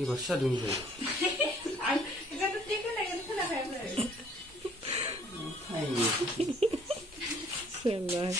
이거 샤둥이죠. Anh, cái này cái là hẹp này. 타이밍. 정말.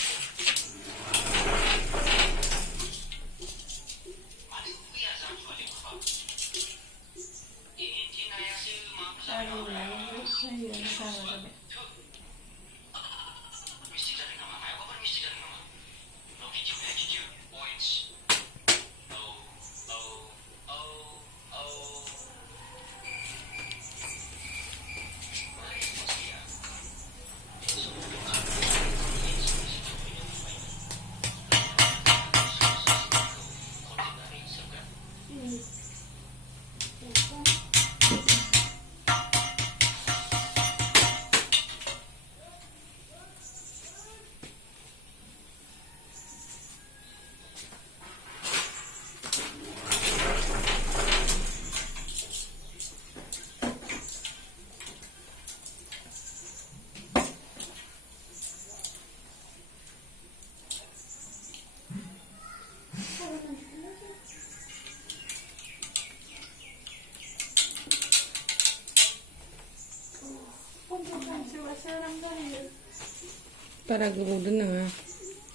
Para gulong dun na nga.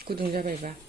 Kudong sabay ba?